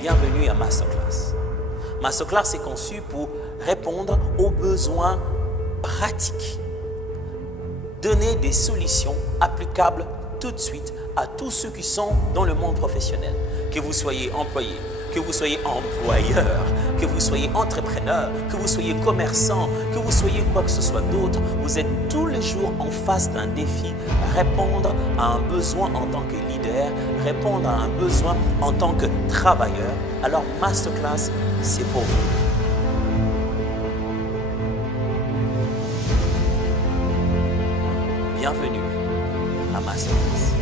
Bienvenue à Masterclass. Masterclass est conçu pour répondre aux besoins pratiques. Donner des solutions applicables tout de suite à tous ceux qui sont dans le monde professionnel. Que vous soyez employé, que vous soyez employeur, que vous soyez entrepreneur, que vous soyez commerçant, que vous soyez quoi que ce soit d'autre, vous êtes tous les jours en face d'un défi, répondre à un besoin en tant que leader, répondre à un besoin en tant que travailleur. Alors Masterclass, c'est pour vous. Bienvenue à Masterclass.